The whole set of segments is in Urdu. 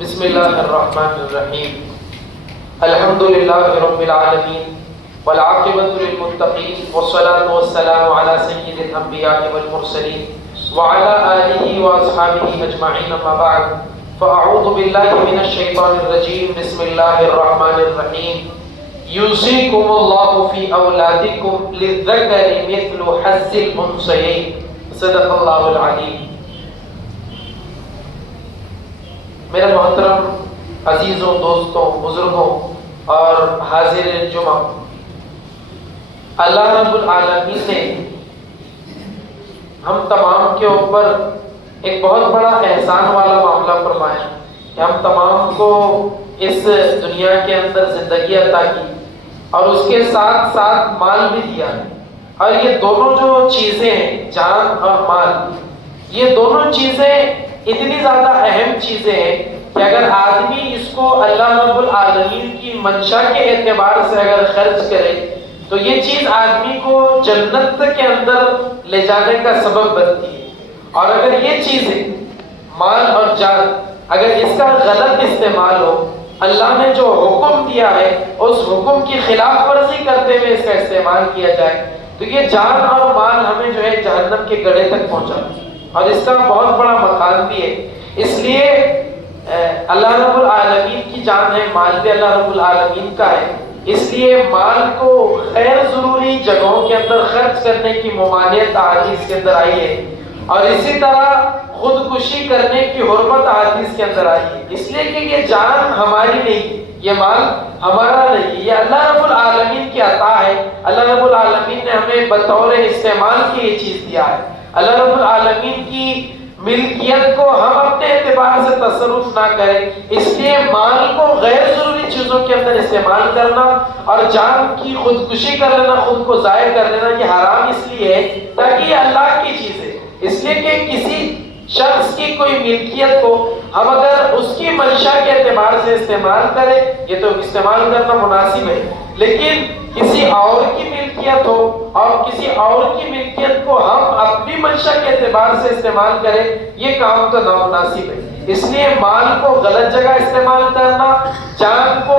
بسم اللہ الرحمن الرحیم الحمد للہ رب العالمین والعاقبۃ للمتقین والصلاة والسلام علی سید الانبیاء والمرسلین وعلی آلہ واصحابہ اجمعین اما بعد فاعوذ باللہ من الشیطان الرجیم بسم اللہ الرحمن الرحیم یوصیکم اللہ فی اولادکم للذکر مثل حظ الانثیین صدق اللہ العلیم۔ میرے محترم عزیزوں، دوستوں، بزرگوں اور حاضر جمعہ، اللہ رب العالمین نے ہم تمام کے اوپر ایک بہت بڑا احسان والا معاملہ فرمایا کہ ہم تمام کو اس دنیا کے اندر زندگی عطا کی اور اس کے ساتھ ساتھ مال بھی دیا، اور یہ دونوں جو چیزیں ہیں، جان اور مال، یہ دونوں چیزیں اتنی زیادہ اہم چیزیں ہیں کہ اگر آدمی اس کو اللہ رب العالمین کی منشا کے اعتبار سے اگر خرچ کرے تو یہ چیز آدمی کو جنت کے اندر لے جانے کا سبب بنتی ہے۔ اور اگر یہ چیزیں مال اور جان اگر اس کا غلط استعمال ہو، اللہ نے جو حکم دیا ہے اس حکم کی خلاف ورزی کرتے ہوئے اس کا استعمال کیا جائے تو یہ جان اور مال ہمیں جو ہے جہنم کے گڑھے تک پہنچاتی ہے، اور اس کا بہت بڑا مقام بھی ہے۔ اس لیے اللہ رب العالمین کی جان ہے، مال بھی اللہ رب العالمین کا ہے، اس لیے مال کو غیر ضروری جگہوں کے اندر خرچ کرنے کی ممانعت احادیث کے اندر آئی ہے، اور اسی طرح خودکشی کرنے کی حرمت احادیث کے اندر آئی ہے، اس لیے کہ یہ جان ہماری نہیں، یہ مال ہمارا نہیں، یہ اللہ رب العالمین کی عطا ہے۔ اللہ رب العالمین نے ہمیں بطور استعمال کی یہ چیز دیا ہے۔ اللہ رب العالمین کی ملکیت کو ہم اپنے اعتبار سے تصرف نہ کریں، اس لیے مال کو غیر ضروری چیزوں کے اندر استعمال کرنا اور جان کی خودکشی کر لینا، خود کو ضائع کر لینا، یہ حرام اس لیے ہے تاکہ یہ اللہ کی چیز ہے۔ اس لیے کہ کسی شخص کی کوئی ملکیت کو ہم اگر اس کی منشا کے اعتبار سے استعمال کریں یہ تو استعمال کرنا مناسب ہے، لیکن کسی اور کی ملکیت ہو اور کسی اور کی ملکیت کو ہم اپنی منشا کے اعتبار سے استعمال کریں یہ کام تو نامناسب ہے۔ اس لیے مال کو غلط جگہ استعمال کرنا، جان کو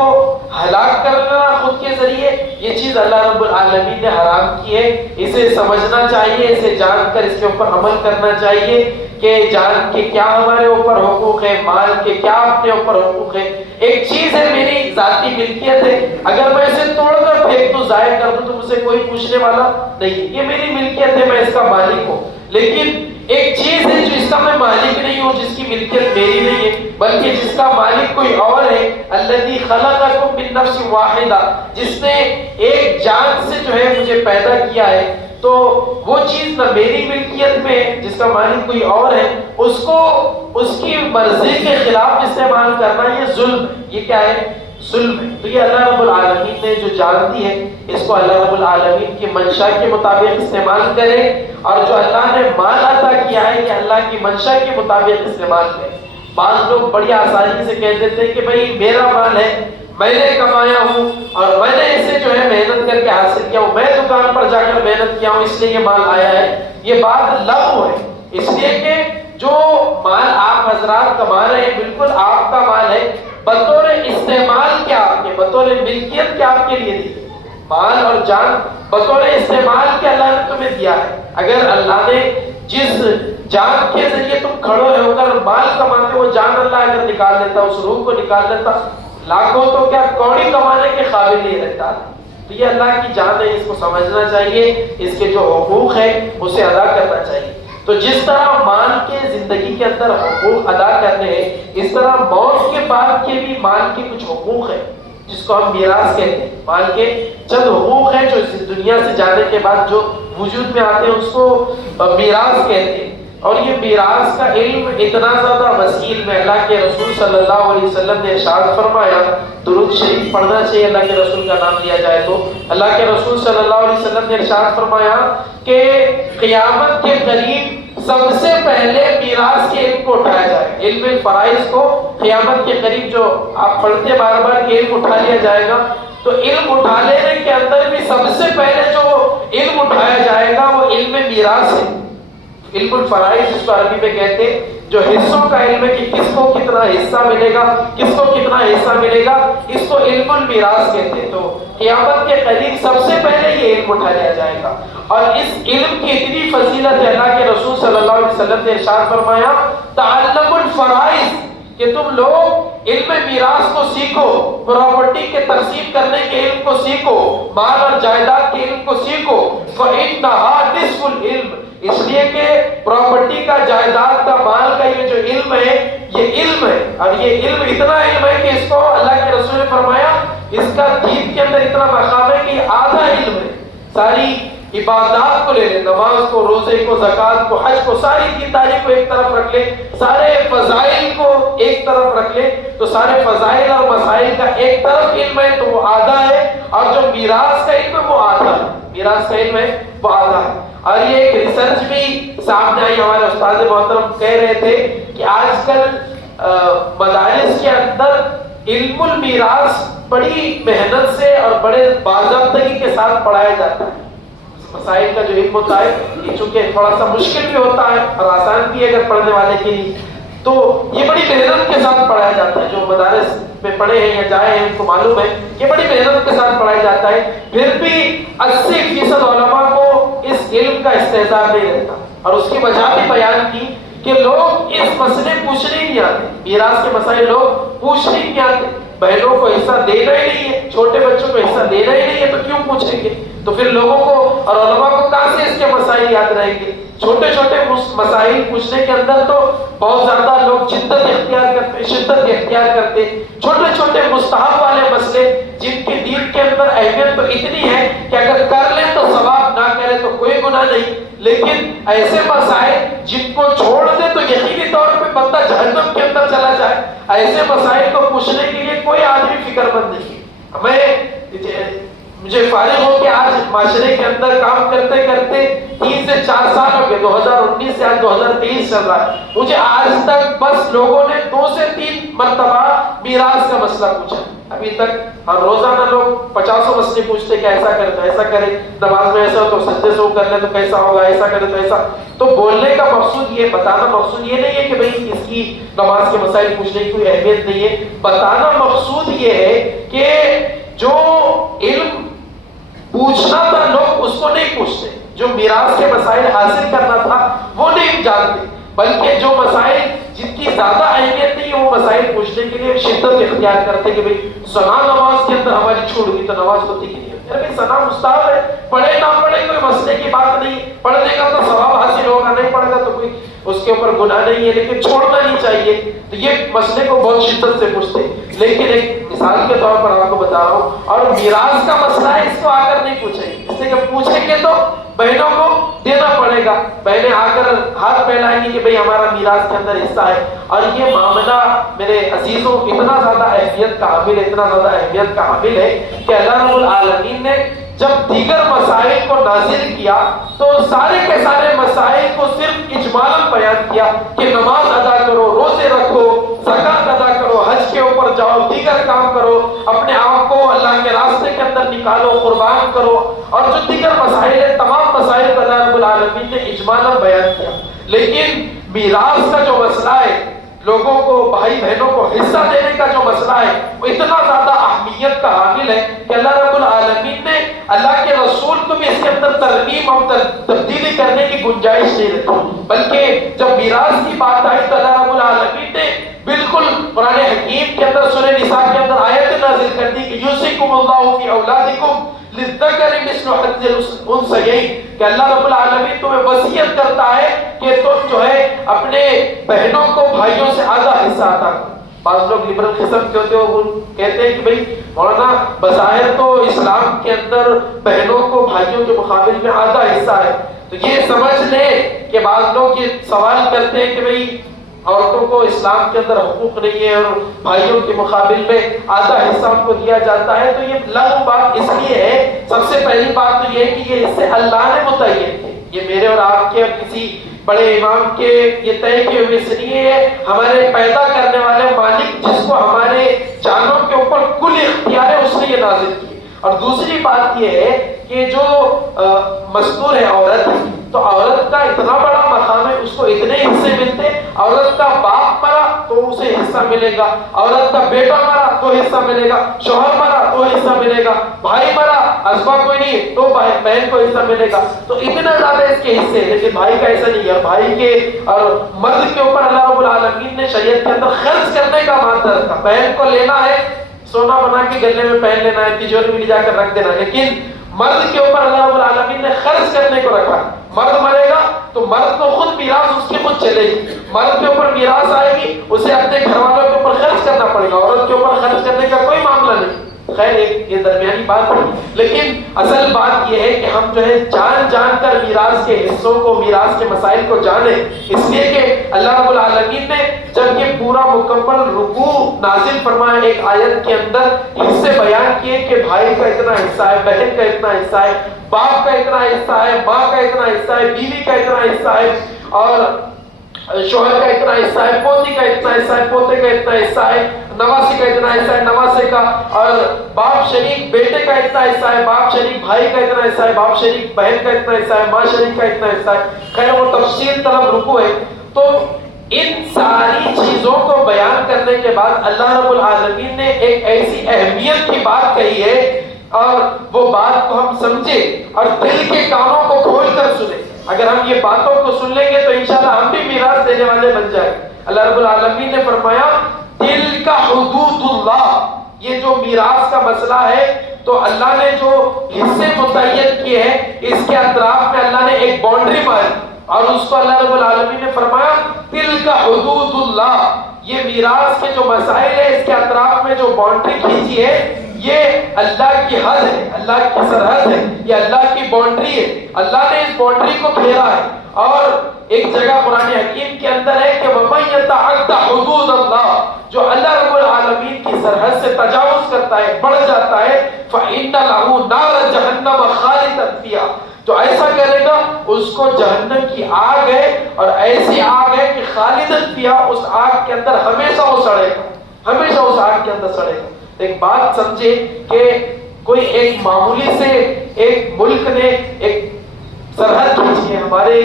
ہلاک کرنا خود کے ذریعے، یہ چیز اللہ رب العالمین نے حرام کی ہے۔ اسے سمجھنا چاہیے، اسے جان کر اس کے اوپر عمل کرنا چاہیے کہ جان کے کیا ہمارے اوپر حقوق ہے، مال کے کیا اپنے اوپر حقوق ہے۔ ایک چیز ہے میری ذاتی ملکیت ہے، اگر میں اسے توڑ کر پھینک دوں، ضائع کر دوں تو مجھ سے کوئی پوچھنے والا نہیں، یہ میری ملکیت ہے، میں اس کا مالک ہوں۔ لیکن ایک چیز ہے جو اس کا میں مالک نہیں ہوں، جس کی ملکیت میری نہیں ہے بلکہ جس کا مالک کوئی اور ہے، الذی خلقکم من نفس واحدہ، جس نے ایک جان سے جو ہے مجھے پیدا کیا ہے، تو وہ چیز نہ میری ملکیت میں ہے، جس کا مالک کوئی اور ہے، اس کو اس کی مرضی کے خلاف استعمال کرنا یہ ظلم ہے۔ یہ کیا ہے؟ ظلم ہے۔ تو یہ اللہ رب العالمین نے جو جان دی ہے اس کو اللہ رب العالمین کی منشا کے مطابق استعمال کرے، اور جو اللہ نے مال عطا کیا ہے یہ اللہ کی منشا کے مطابق استعمال کرے۔ بعض لوگ بڑی آسانی سے کہہ دیتے ہیں کہ بھئی میرا مال ہے، میں نے کمایا ہوں اور میں نے اسے جو ہے محنت کر کے حاصل کیا ہوں، میں دکان پر جا کر محنت کیا ہوں اس لیے یہ مال آیا ہے۔ یہ بات لغو ہے، اس لیے کہ جو مال آپ حضرات کما رہے ہیں بالکل آپ کا مال ہے، بطور استعمال کیا آپ کے، بطور ملکیت کیا آپ کے لیے دی، مال اور جان بطور استعمال کے اللہ نے تمہیں دیا ہے۔ اگر اللہ نے جس جان کے ذریعے تم کھڑے ہو کر مال کماتے، وہ جان اللہ اگر نکال لیتا، اس روح کو نکال لیتا، لاکھوں تو کیا کوڑی کمانے کے قابل نہیں رہتا۔ تو یہ اللہ کی جان ہے، اس کو سمجھنا چاہیے، اس کے جو حقوق ہیں اسے ادا کرنا چاہیے۔ تو جس طرح مال کے زندگی کے اندر حقوق ادا کرنے ہیں، اس طرح موت کے بعد کے بھی مال کے کچھ حقوق ہیں جس کو ہم میراث کہتے ہیں۔ مال کے چند حقوق ہیں جو اس دنیا سے جانے کے بعد جو وجود میں آتے ہیں اس کو میراث کہتے ہیں، اور یہ میراث کا علم اتنا زیادہ وسیع علم ہے۔ اللہ کے رسول صلی اللہ علیہ وسلم نے ارشاد فرمایا، درود شریف پڑھنا چاہیے اللہ کے رسول کا نام لیا جائے تو، اللہ کے رسول صلی اللہ علیہ وسلم نے ارشاد فرمایا کہ قیامت کے قریب سب سے پہلے میراث کے علم کو اٹھایا جائے، علم الفرائض کو قیامت کے قریب جو آپ پڑھتے بار بار علم اٹھا لیا جائے گا، تو علم اٹھا لینے کے اندر بھی سب سے پہلے جو علم اٹھایا جائے گا وہ علم میراث ہے۔ علم الفرائض جس کو عربی میں کہتے ہیں، جو حصوں کا علم ہے کہ کس کو کتنا حصہ ملے گا، کس کو کتنا حصہ ملے گا، اس کو علم المیراث کہتے ہیں۔ تو قیامت کے قریب سب سے پہلے یہ علم اٹھا لیا جائے گا، اور اس علم کی اتنی فضیلت ہے، اللہ کے رسول صلی اللہ علیہ وسلم نے ارشاد فرمایا تعلم الفرائض، کہ تم لوگ علم میراث کو سیکھو، پراپرٹی کے تقسیم کرنے کے علم کو سیکھو، مال اور جائیداد کے علم کو سیکھو، فإنها نصف العلم، اس لیے کہ پراپرٹی کا، جائیداد کا، مال کا یہ جو علم ہے، یہ علم ہے، اور یہ علم اتنا علم ہے کہ اس کو اللہ کے رسول نے فرمایا اس کا دین کے اندر اتنا مقام ہے کہ یہ آدھا علم ہے۔ ساری عبادات کو لے لیں، نماز کو، روزے کو، زکوٰۃ کو، حج کو، ساری دینداری کو ایک طرف رکھ لیں، سارے فضائل کو ایک طرف رکھ لیں، تو سارے فضائل اور مسائل کا ایک طرف علم ہے تو وہ آدھا ہے، اور جو میراث کا علم ہے وہ آدھا ہے، میراث کا علم ہے وہ آدھا ہے۔ اور یہ ایک ریسرچ بھی سامنے آئی، ہمارے استاد محترم کہہ رہے تھے کہ آج کل مدارس کے اندر علم المیراث بڑی محنت سے اور بڑے باضابطگی کے ساتھ پڑھایا جاتا ہے۔ مسائل کا جو علم ہوتا ہے یہ چونکہ تھوڑا سا مشکل بھی ہوتا ہے اور آسان بھی ہے اگر پڑھنے والے کے لیے، تو یہ بڑی محنت کے ساتھ پڑھایا جاتا ہے۔ جو مدارس میں پڑھے ہیں یا جائے ہیں ان کو معلوم ہے کہ بڑی محنت کے ساتھ پڑھایا جاتا ہے، پھر بھی 80% علماء کو اس علم کا استحضار نہیں رہتا، اور اس کی وجہ بھی بیان کی کہ لوگ اس مسئلے پوچھنے نہیں آتے، میراث کے مسائل لوگ پوچھنے نہیں آتے، بہنوں کو حصہ دینا ہی نہیں ہے، چھوٹے بچوں کو حصہ دینا ہی نہیں ہے، تو کیوں پوچھیں گے؟ تو پھر لوگوں کو اور علماء کو کہاں سے اس کے مسائل یاد رہیں گے؟ چھوٹے چھوٹے مسائل پوچھنے کے اندر تو بہت زیادہ لوگ شدت اختیار کرتے، چھوٹے چھوٹے مستحب والے مسئلے جن کی دین کے اندر اہمیت تو اتنی ہے کہ اگر کر لیں تو ثواب، نہ کرے تو کوئی گناہ نہیں، لیکن ایسے مسائل جن کو چھوڑ دے تو یقینی طور پہ بندہ جہنم کے اندر چلا جائے، ایسے مسائل کو پوچھنے کے لیے کوئی آدمی فکر مند نہیں۔ مجھے فارغ ہو کے آج معاشرے کے اندر کام کرتے کرتے 3 سے 4 سال ہو گئے، 2019 سے آج 2023 چل رہا ہے، مجھے آج تک بس لوگوں نے 2 سے 3 مرتبہ میراث کا مسئلہ پوچھا ابھی تک، اور روزانہ لوگ 50 مسئلے پوچھتے کہ ایسا کرے تو ایسا کرے، نماز میں ایسا ہو تو سجدے سے کر لے تو کیسا ہوگا، ایسا کرے تو ایسا۔ تو بولنے کا مقصود یہ، بتانا مقصود یہ نہیں ہے کہ بھئی اس کی نماز کے مسائل پوچھنے کی کوئی اہمیت نہیں ہے، بتانا مقصود یہ ہے کہ جو علم پوچھنا تھا لوگ اس کو نہیں پوچھتے، جو میراث کے مسائل حاصل کرنا تھا وہ نہیں جانتے، بلکہ جو مسائل جن کی زیادہ اہمیت نہیں ہے وہ مسائل پوچھنے کے لیے شدت اختیار کرتے کہ بھئی ثنا نماز کے اندر ہماری چھوٹ گئی تو نماز ہوتی کہ نہیں ہوتی، ارے ثنا مستحب ہے، پڑھے نہ پڑھے کوئی مسئلے کی بات نہیں، پڑھنے کا تو ثواب حاصل ہوگا، نہیں پڑھے گا تو کوئی اس کے اوپر گناہ نہیں ہے، لیکن چھوڑنا نہیں چاہیے، تو یہ مسئلے کو بہت شدت سے پوچھتے۔ لیکن ایک مثال کے طور پر آپ کو بتا رہا ہوں، اور میراث کا مسئلہ ہے اس کو آ کر نہیں پوچھیں گے، اس لیے کہ پوچھیں گے تو بہنوں کو دینا پڑے گا، بہنیں آ کر ہاتھ پھیلائیں گی کہ بھئی ہمارا میراث کے اندر حصہ ہے، اور یہ معاملہ میرے عزیزوں اتنا زیادہ اہمیت کا حامل ہے، اتنا زیادہ اہمیت کا حامل ہے کہ اللہ رب العالمین نے جب دیگر مسائل کو نازل کیا تو سارے کے سارے مسائل کو صرف اجمالاً بیان کیا کہ نماز ادا کرو، روزے رکھو، زکوٰۃ ادا کرو، حج کے اوپر جاؤ، دیگر کام کرو، اپنے آپ کو اللہ کے راستے کے اندر نکالو، قربان کرو، اور جو دیگر مسائل ہیں تمام مسائل کو اللہ رب العالمین نے اجمالاً بیان کیا۔ لیکن میراث کا جو مسئلہ ہے، لوگوں کو، بھائی بہنوں کو حصہ دینے کا جو مسئلہ ہے وہ اتنا زیادہ اہمیت کا حامل ہے کہ اللہ رب العالمین نے اللہ کے رسول کو بھی اس کے اندر ترمیم اور تبدیلی کرنے کی گنجائش نہیں رکھی، بلکہ جب میراث کی بات آئی تو اللہ رب العالمین نے بالکل قرآن حکیم کے اندر سورہ نساء کے اندر آیت نازل کر دی کہ یوصیکم اللہ فی اولادکم للذکر مثل حظ الانثیین، کہ اللہ رب العالمین تمہیں وصیت کرتا ہے کہ تم جو ہے اپنے بہنوں کو بھائیوں سے آدھا حصہ عطا کرو۔ بعض لوگ لبرل قسم کے ہوتے ہیں، وہ کہتے ہیں کہ بھئی مولانا بظاہر تو اسلام کے اندر بہنوں کو بھائیوں کے مقابل میں آدھا حصہ ہے، تو یہ سمجھ لیں کہ بعض لوگ یہ سوال کرتے ہیں کہ بھئی عورتوں کو اسلام کے اندر حقوق نہیں ہے اور بھائیوں کے مقابل میں آدھا حصہ ان کو دیا جاتا ہے، تو یہ لغو بات اس لیے ہے، سب سے پہلی بات تو یہ ہے کہ یہ اس سے اللہ نے متعین ہے، یہ میرے اور آپ کے اور کسی بڑے امام کے یہ طے کیے ہوئے سے نہیں ہے، ہمارے پیدا کرنے والے مالک جس کو ہمارے جانوں کے اوپر کل اختیار ہے اس نے یہ نازل کی۔ اور دوسری بات یہ ہے کہ جو مستور ہے عورت تو عورت کا اتنا بڑا مقام ہے، اس کو اتنے حصے ملتے. عورت کا باپ مرا تو اسے حصہ ملے گا، عورت کا بیٹا مرا تو حصہ ملے گا، شوہر مرا تو حصہ ملے گا، بھائی مرا ازبا کوئی نہیں تو بہن کو حصہ ملے گا. تو اتنا زیادہ اس کے حصے، لیکن بھائی کا ایسا نہیں ہے. بھائی کے اور مرد کے اوپر اللہ رب العالمین نے شریعت کے اندر خرچ کرنے کا مادہ رکھا. بہن کو لینا ہے سونا بنا کے گلے میں پہن لینا ہے، تجوری میں لے جا کر رکھ دینا، لیکن مرد کے اوپر اللہ رب العالمین نے خرچ کرنے کو رکھا. مرد مرے گا تو مرد کو خود میراث اس کی خود چلے گی، مرد کے اوپر میراث آئے گی، اسے اپنے گھر والوں کے اوپر خرچ کرنا پڑے گا. عورت کے اوپر خرچ کرنے کا کوئی معاملہ نہیں. خیر ایک یہ درمیانی بات ہے، لیکن اصل بات یہ ہے کہ ہم جو ہے جان کر میراث کے حصوں کو، میراث کے مسائل کو جانیں. اس لیے کہ اللہ رب العالمین نے جب یہ پورا مکمل رکوع نازل فرمایا، ایک آیت کے اندر حصے بیان کیے کہ بھائی کا اتنا حصہ ہے، بہن کا اتنا حصہ ہے، باپ کا اتنا حصہ ہے، ماں کا اتنا حصہ ہے، بیوی کا اتنا حصہ ہے، اور شوہر کا اتنا حصہ ہے، پوتی کا اتنا حصہ ہے، پوتے کا اتنا حصہ ہے، نواسی کا اتنا حصہ ہے، نواسے کا، اور باپ شریک بیٹے کا اتنا حصہ ہے، باپ شریک بھائی کا اتنا حصہ ہے، باپ شریک بہن کا اتنا حصہ ہے، ماں شریک کا اتنا حصہ ہے. خیر وہ تفصیل طلب رکوع ہے. تو ان ساری چیزوں کو بیان کرنے کے بعد اللہ رب العالمین نے ایک ایسی اہمیت کی بات کہی ہے، اور وہ بات کو ہم سمجھے اور دل کے کانوں کو کھول کر سنیں. اگر ہم یہ باتوں کو سن لیں گے تو انشاءاللہ ہم بھی میراث دینے والے بن جائیں. اللہ رب العالمین نے فرمایا تلک حدود اللہ، یہ جو میراث کا مسئلہ ہے تو اللہ نے جو حصے متعین کیے ہیں اس کے اطراف میں اللہ نے ایک باؤنڈری ماری، اور اس کو اللہ رب العالمین نے فرمایا تلک حدود اللہ. یہ میراث کے جو مسائل ہے اس کے اطراف میں جو باؤنڈری کھینچی ہے یہ اللہ کی حد ہے، اللہ کی سرحد ہے، یہ اللہ کی باؤنڈری ہے. اللہ نے اس باؤنڈری کو گھیرا ہے. اور ایک جگہ قرآن حکیم کے اندر ہے کہ وَمَن يَتَعَدَّ حُدُودَ اللَّهِ، جو اللہ رب العالمین کی سرحد سے تجاوز کرتا ہے، بڑھ جاتا ہے، فَإِنَّ لَهُ نَارَ جَهَنَّمَ خَالِدًا فِيهَا، جو ایسا کرے گا اس کو جہنم کی آگ ہے، اور ایسی آگ ہے کہ خالداً فیہا، اس آگ کے اندر ہمیشہ وہ سڑے گا، ہمیشہ اس آگ کے اندر سڑے گا. ایک بات سمجھے کہ کوئی ایک معمولی سے ایک ملک نے ایک سرحد کھینچی ہے. ہمارے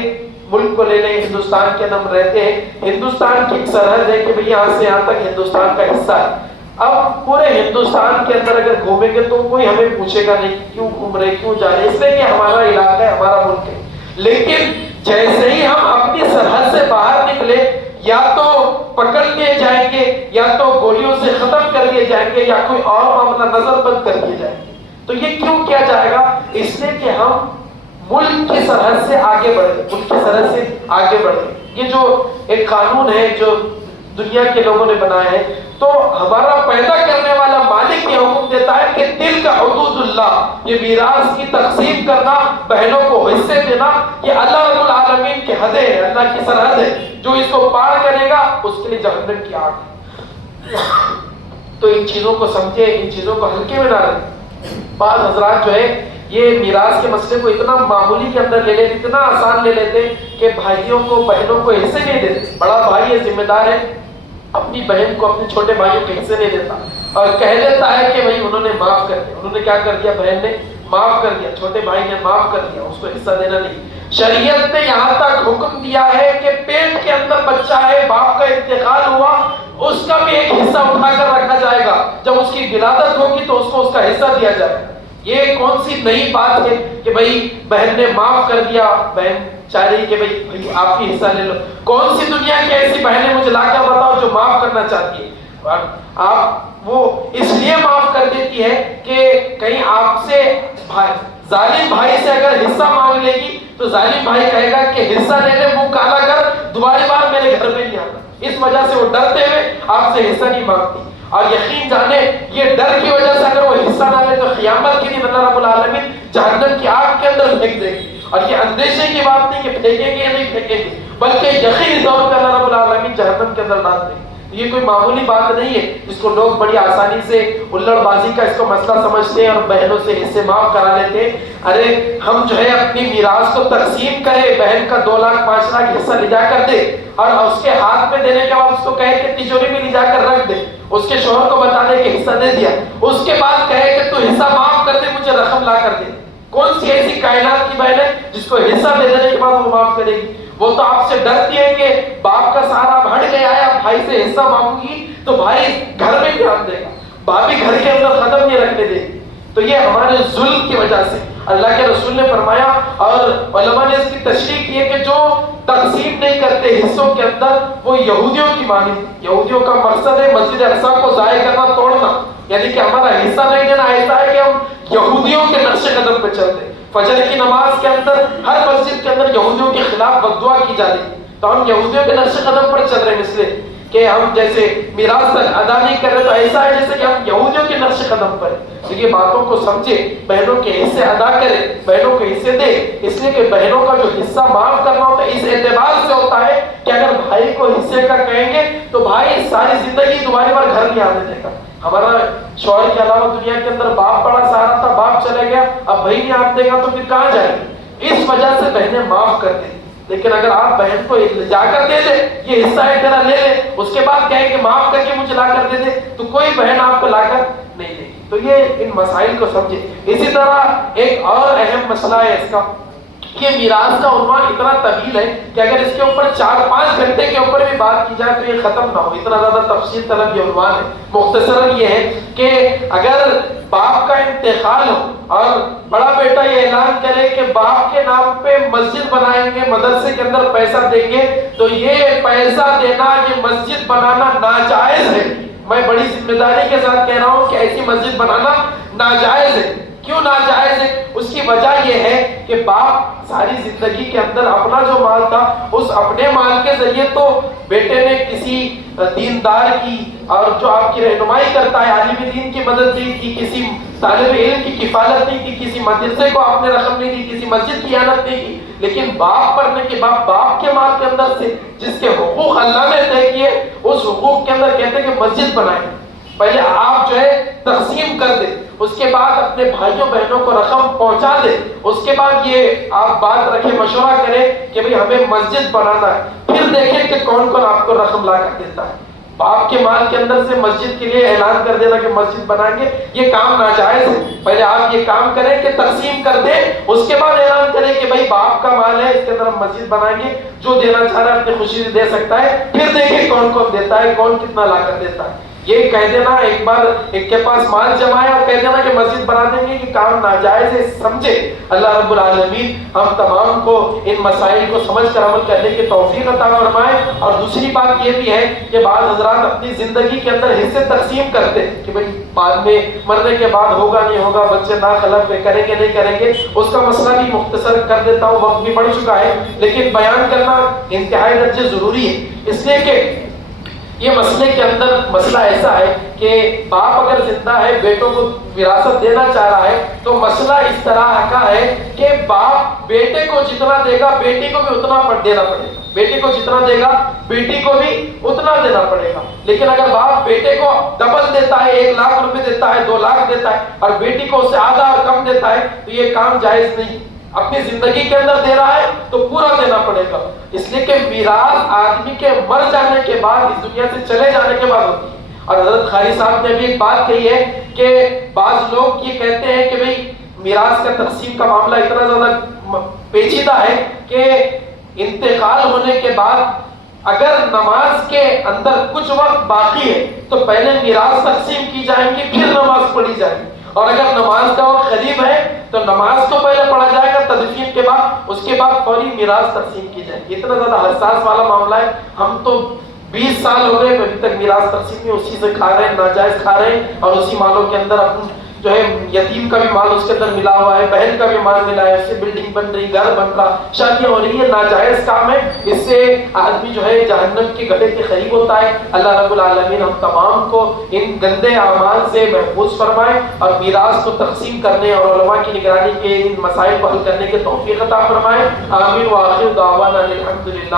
ملک کو لے لیں، ہندوستان کے اندر ہم رہتے ہیں، ہندوستان کی ایک سرحد ہے کہ بھئی یہاں سے یہاں تک ہندوستان کا حصہ ہے. اب پورے ہندوستان کے اندر اگر گھومیں گے تو کوئی ہمیں پوچھے گا نہیں کیوں گھوم رہے، کیوں جا رہے، اس لیے کہ ہمارا علاقہ ہے، ہمارا ملک ہے. لیکن جیسے ہی ہم اپنی سرحد سے باہر نکلے، یا تو پکڑ لیے جائیں گے، یا تو گولیوں سے ختم کر لیے جائیں گے، یا کوئی اور معاملہ نظر بند کر لیے جائیں گے. تو یہ کیوں کیا جائے گا؟ اس لیے کہ ہم ملک کی سرحد سے آگے بڑھے، ملک کی سرحد سے آگے بڑھے. یہ جو ایک قانون ہے جو دنیا کے لوگوں نے بنایا ہے، تو ہمارا پیدا کرنے والا مالک یہ حکم دیتا ہے کہ دل کا حدود اللہ، یہ میراث کی تقسیم کرنا، بہنوں کو حصے دینا، یہ اللہ رب العالمین کی حد ہے، اللہ کی سرحد ہے. جو اس کو پار کرے گا اس کے لیے جہنم کی آگ ہے. تو ان چیزوں کو سمجھے، ان چیزوں کو ہلکے میں نہ رکھیں. بعض حضرات جو ہے یہ میراث کے مسئلے کو اتنا معمولی کے اندر لے لیتے، اتنا آسان لے لیتے کہ بھائیوں کو، بہنوں کو حصے نہیں دیتے. بڑا بھائی ہے، ذمہ دار ہے، اپنی بہن کو، اپنے چھوٹے بھائیوں کے حصے نہیں دیتا، اور کہہ دیتا ہے کہ بھئی انہوں نے معاف کر دیا. انہوں نے کیا کر دیا؟ بہن نے معاف کر دیا، چھوٹے بھائی نے معاف کر دیا، اس کو حصہ دینا نہیں. شریعت نے یہاں تک حکم دیا ہے کہ پیٹ کے اندر بچہ ہے، باپ کا انتقال ہوا، اس کا بھی ایک حصہ اٹھا کر رکھا جائے گا. جب اس کی ولادت ہوگی تو اس کو اس کا حصہ دیا جائے گا. یہ کون سی نئی بات ہے کہ بھئی بہن نے معاف کر دیا، بہن چاہ رہی کہ بھئی آپ کی حصہ لے لو. کون سی دنیا کی ایسی بہنیں مجھے لا کر بتاؤ جو معاف کرنا چاہتی ہے؟ آپ وہ اس لیے معاف کر دیتی ہے کہ کہیں آپ سے ظالم بھائی سے اگر حصہ مانگ لے گی تو ظالم بھائی کہے گا کہ حصہ لے لے، منہ کالا کر، دوباری بار میرے گھر میں نہیں آتا. اس وجہ سے وہ ڈرتے ہوئے آپ سے حصہ نہیں مانگتی. اور یقین جانے یہ ڈر کی وجہ سے اگر وہ حصہ نہ لے تو قیامت کے دن اللہ رب العالمین جہنم کی آگ کے اندر پھینک دے گی. اور یہ اندیشے کی بات نہیں کہ پھینکیں گے یا نہیں پھینکیں گے، بلکہ یقینی طور پہ اللہ رب العالمین جہنم کے اندر ڈال دے گی. یہ کوئی معمولی بات نہیں ہے جس کو لوگ بڑی آسانی سے الڑ بازی کا اس کو مسئلہ سمجھتے ہیں اور بہنوں سے حصے معاف کرا لیتے ہیں. ارے ہم جو ہے اپنی میراث کو تقسیم کرے، بہن کا 2 لاکھ 5 لاکھ حصہ لے جا کر دے، اور اس کے ہاتھ میں دینے کے بعد اس کو کہے کہ تجوری میں لے جا کر رکھ دے، اس کے شوہر کو بتا دے کہ حصہ دے دیا، اس کے بعد کہے کہ تو حصہ معاف کر دے، مجھے رقم لا کر دے. کون سی ایسی کائنات کی بہن ہے جس کو حصہ دے دینے کے بعد وہ معاف کرے گی؟ وہ تو آپ سے ڈرتی ہے کہ باپ کا سہارا ہٹ گیا ہے، اب بھائی سے حصہ مانگوں گی تو بھائی گھر میں دھیان دے گا، بھابھی گھر کے اندر ختم نہیں رکھنے دے گی۔ تو یہ ہمارے ظلم کی وجہ سے اللہ کے رسول نے فرمایا، اور علماء نے اس کی تشریح کی ہے کہ جو تقسیم نہیں کرتے حصوں کے اندر وہ یہودیوں کی مانند، یہودیوں کا مقصد ہے مسجد اقصیٰ کو ضائع کرنا، توڑنا، یعنی کہ ہمارا حصہ نہیں دینا ایسا ہے کہ ہم یہودیوں کے نقش قدم پہ چلتے۔ فجر کی نماز کے اندر ہر مسجد کے اندر یہودیوں کے خلاف بد دعا کی جا رہی ہے، تو ہم یہودیوں کے نقش قدم پر چل رہے ہیں، اس لیے کہ ہم جیسے میراث ادا نہیں کر رہے تو ایسا ہے جیسے کہ ہم یہودیوں کے نقش قدم پر ہیں۔ تو یہ باتوں کو سمجھے، بہنوں کے حصے ادا کرے، بہنوں کے حصے دے، اس لیے کہ بہنوں کا جو حصہ معاف کرنا ہوتا ہے اس اعتبار سے ہوتا ہے کہ اگر بھائی کو حصے کا کہیں گے تو بھائی ساری زندگی دوبارہ بار گھر نہیں آنے دے گا۔ ہمارا شوہر کے علاوہ دنیا کے اندر باپ بڑا سہارا تھا، باپ چلے گیا، اب بھائی نہیں آنے دے گا تو پھر کہاں جائے گی؟ اس وجہ سے بہنیں معاف کر دیں۔ لیکن اگر آپ بہن کو جا کر دے دے، یہ حصہ ہے تیرا لے لے، اس کے بعد کہیں کہ معاف کر کے مجھے لا کر دے دے، تو کوئی بہن آپ کو لا کر نہیں دے گی۔ تو یہ ان مسائل کو سمجھے۔ اسی طرح ایک اور اہم مسئلہ ہے اس کا، کہ میراث کا عنوان اتنا طویل ہے کہ اگر اس کے اوپر 4-5 گھنٹے کے اوپر بھی بات کی جائے تو یہ ختم نہ ہو، اتنا زیادہ تفصیل طلب یہ عنوان ہے۔ مختصراً یہ ہے کہ اگر باپ کا انتقال ہو اور بڑا بیٹا یہ اعلان کرے کہ باپ کے نام پہ مسجد بنائیں گے، مدرسے کے اندر پیسہ دیں گے، تو یہ پیسہ دینا، یہ مسجد بنانا ناجائز ہے۔ میں بڑی ذمہ داری کے ساتھ کہہ رہا ہوں کہ ایسی مسجد بنانا ناجائز ہے۔ کیوں ناجائز ہے؟ اس کی وجہ یہ ہے کہ باپ ساری زندگی کے اندر اپنا جو مال تھا اس اپنے مال کے ذریعے تو بیٹے نے کسی دیندار کی اور جو آپ کی رہنمائی کرتا ہے عالم دین کی مدد نہیں کی، کسی طالب علم کی کفالت نہیں کی، کسی مدرسے کو آپ نے رقم نہیں دی، کسی مسجد کی اعانت نہیں کی، لیکن باپ پر نے کہ باپ کے مال کے اندر سے جس کے حقوق اللہ نے طے کیے اس حقوق کے اندر کہتے ہیں کہ مسجد بنائیں۔ پہلے آپ جو ہے تقسیم کر دیں، اس کے بعد اپنے بھائیوں بہنوں کو رقم پہنچا دیں، اس کے بعد یہ آپ بات رکھیں، مشورہ کریں کہ بھئی ہمیں مسجد بنانا ہے، پھر دیکھیں کہ کون کون آپ کو رقم لا کر دیتا ہے۔ باپ کے مال کے اندر سے مسجد کے لیے اعلان کر دینا کہ مسجد بنائیں گے، یہ کام ناجائز ہے۔ پہلے آپ یہ کام کریں کہ تقسیم کر دیں، اس کے بعد اعلان کریں کہ بھئی باپ کا مال ہے، اس کے اندر ہم مسجد بنائیں گے، جو دینا چاہ رہا ہے اپنی خوشی سے دے سکتا ہے، پھر دیکھیں کون کون دیتا ہے، کون کتنا لا کر دیتا ہے۔ یہ کہہ دینا ایک بار ایک کے پاس مال جمع ہے اور کہہ دینا کہ مسجد بنا دیں گے، یہ کام ناجائز ہے، سمجھے۔ اللہ رب العالمین ہم تمام کو ان مسائل کو سمجھ کر عمل کرنے کی توفیق عطا فرمائے۔ اور دوسری بات یہ بھی ہے کہ بعض حضرات اپنی زندگی کے اندر حصے تقسیم کرتے کہ بھئی بعد میں مرنے کے بعد ہوگا نہیں ہوگا، بچے ناخلف کریں گے نہیں کریں گے، اس کا مسئلہ بھی مختصر کر دیتا ہوں، وقت بھی بڑھ چکا ہے، لیکن بیان کرنا انتہائی درجے ضروری ہے، اس لیے کہ یہ مسئلے کے اندر مسئلہ ایسا ہے کہ باپ اگر زندہ ہے بیٹوں کو وراثت دینا چاہ رہا ہے تو مسئلہ اس طرح کا ہے کہ باپ بیٹے کو جتنا دے گا بیٹی کو بھی اتنا دینا پڑے گا، بیٹے کو جتنا دے گا بیٹی کو بھی اتنا دینا پڑے گا۔ لیکن اگر باپ بیٹے کو ڈبل دیتا ہے، 1 لاکھ روپے دیتا ہے، 2 لاکھ دیتا ہے، اور بیٹی کو اس سے آدھا اور کم دیتا ہے تو یہ کام جائز نہیں۔ اپنی زندگی کے اندر دے رہا ہے تو پورا دینا پڑے گا، اس لیے کہ میراث آدمی کے مر جانے کے بعد، اس دنیا سے چلے جانے کے بعد ہوتی ہے۔ اور حضرت قاری صاحب نے بھی ایک بات کہی ہے کہ بعض لوگ یہ کہتے ہیں کہ بھئی میراث کا تقسیم کا معاملہ اتنا زیادہ پیچیدہ ہے کہ انتقال ہونے کے بعد اگر نماز کے اندر کچھ وقت باقی ہے تو پہلے میراث تقسیم کی جائیں گی، پھر نماز پڑھی جائے گی، اور اگر نماز کا وقت قریب ہے تو نماز تو پہلے پڑھا جائے گا تدفین کے بعد، اس کے بعد فوری میراث تقسیم کی جائے گی۔ اتنا زیادہ حساس والا معاملہ ہے، ہم تو 20 سال ہو گئے ابھی تک میراث تقسیم میں اسی سے کھا رہے ہیں، ناجائز کھا رہے ہیں، اور اسی مالوں کے اندر اپن جو ہے یتیم کا بھی مال اس کے اندر ملا ہوا ہے، بہن کا بھی مال ملا ہے، اس سے بلڈنگ بن رہی، گھر بن رہا، شادیاں ہو رہی ہے، ناجائز کام ہے، اس سے آدمی جو ہے جہنم کے گڑھے کے قریب ہوتا ہے۔ اللہ رب العالمین ہم تمام کو ان گندے اعمال سے محفوظ فرمائے اور میراث کو تقسیم کرنے اور علماء کی نگرانی کے ان مسائل کو حل کرنے کے توفیق عطا فرمائے۔ آمین وآخر دعوانا الحمدللہ۔